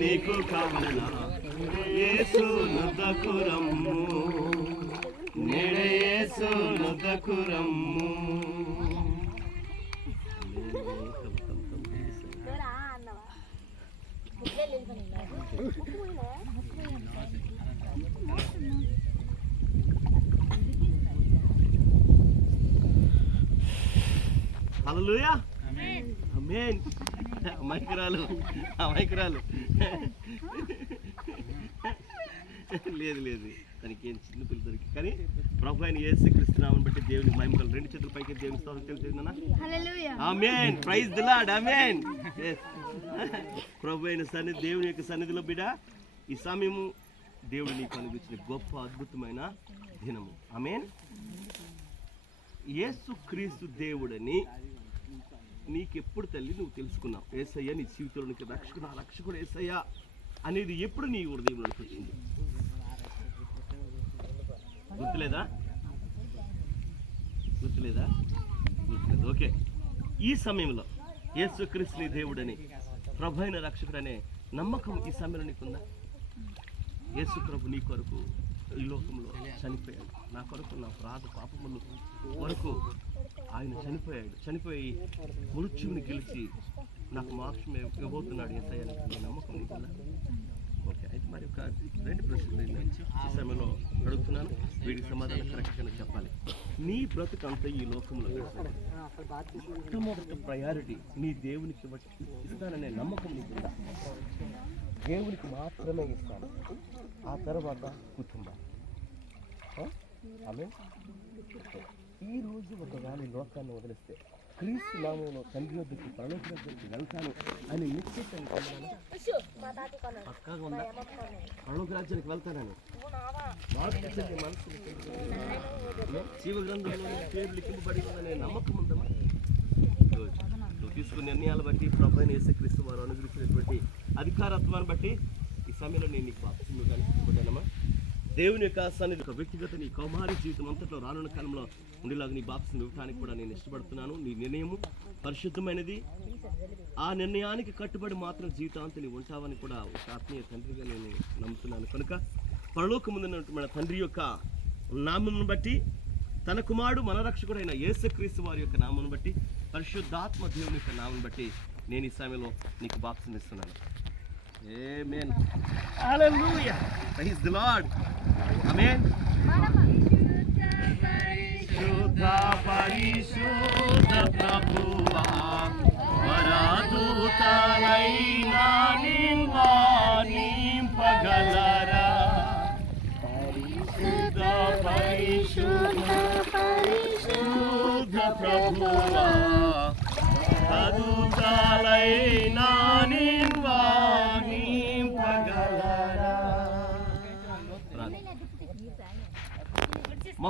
నీకు కావలన యేసు నొద్దకు రమ్ము నేడే యేసు నొద్దకు రమ్ము. హల్లెలూయా ఆమేన్. అమాయకురాలు లేదు తనకి ఏం చిన్న పిల్ల దొరికి, కానీ ప్రభు అయిన యేసుక్రీస్తు నామమును బట్టి దేవునికి మహిమ కలుగు. రెండు చేతుల పైకి దేవునికి స్తోత్రం తెలుసునా. ఆమేన్. Praise the lord. ఆమేన్. ప్రభు అయిన సన్నిధి, దేవుని యొక్క సన్నిధిలో బిడ్డ ఈ సమయము దేవుడు నీకు అనుగ్రహించిన గొప్ప అద్భుతమైన దినము. ఆమేన్. యేసుక్రీస్తు దేవుడని నీకెప్పుడు తల్లి నువ్వు తెలుసుకున్నావు? యేసయ్య నీ జీవితంలోనికి రక్షకుడు యేసయ్య అనేది ఎప్పుడు నీ హృదయంలో వచ్చింది? గుర్తులేదా? ఓకే. ఈ సమయంలో యేసుక్రీస్తు నీ దేవుడని, ప్రభు అయిన రక్షకుడు అనే నమ్మకం ఈ సమయంలో నీకుందా? యేసు ప్రభు నీ కొరకు ఈ లోకంలో చనిపోయాడు, నా కొరకు, నా పాపముల వరకు ఆయన చనిపోయి మృత్యువుని గెలిచి నాకు మోక్షం ఇవ్వబోతున్నాడు యేసయ్య అనే నమ్మకం నీకుందా? ఓకే. అయితే మరి ఒక రెండు ప్రశ్నలు ఈ సమయంలో అడుగుతున్నాను, వీటికి సమాధానం కరెక్ట్గా చెప్పాలి. నీ బ్రతుకంతా ఈ లోకంలో మొట్టమొదటి ప్రయారిటీ నీ దేవునికి ఇస్తాననే నమ్మకం నీకుందా? దేవునికి మాత్రమే ఇస్తాను, ఆ తర్వాత కుటుంబం. ఆమె ఈ రోజు ఒకవేళ ఈ లోకాన్ని వదిలిస్తే క్రీస్తు నామములో తండ్రి వద్దకు, పరలోక దగ్గరికి వెళ్తాను అని నిశ్చయిస్తాను. పక్కాగా ఉందా? పరలోక రాజ్యానికి వెళ్తానని జీవ గ్రంథంలో పేరు లిఖింపబడి ఉందనే నమ్మకం ఉందమ్మా? నువ్వు తీసుకున్న నిర్ణయాలు బట్టి, ప్రభు అయిన యేసుక్రీస్తు వారు అనుగ్రహించినటువంటి అధికారత్వాన్ని బట్టి ఈ సమయంలో నేను నీకు బాప్తిస్మం. దేవుని యొక్క సన్నిధి, ఒక వ్యక్తిగత నీ కౌమారి జీవితం అంతట్లో రానున్న కాలంలో ఉండేలాగా నీ బాప్తిస్మం ఇవ్వడానికి కూడా నేను ఇష్టపడుతున్నాను. నీ నిర్ణయము పరిశుద్ధమైనది, ఆ నిర్ణయానికి కట్టుబడి మాత్రం జీవితాంతం నీవు ఉంటావని కూడా ఒక ఆత్మీయ తండ్రిగా నేను నమ్ముతున్నాను. కనుక పరలోకముందున్నటువంటి మన తండ్రి యొక్క నామమును బట్టి, తన కుమారుడు మన రక్షకుడైన యేసుక్రీస్తు వారి యొక్క నామమును బట్టి, పరిశుద్ధాత్మ దేవుని యొక్క నామమును బట్టి నేను ఈ సమయంలో నీకు బాప్తిస్మం ఇస్తున్నాను. ఆమేన్. హల్లెలూయా. Praise the lord. ఆమేన్. పరిశుద్ధ ప్రభువా, వరదూతలైన నింపగలరా? పరిశుద్ధ ప్రభువా, వరదూతలైన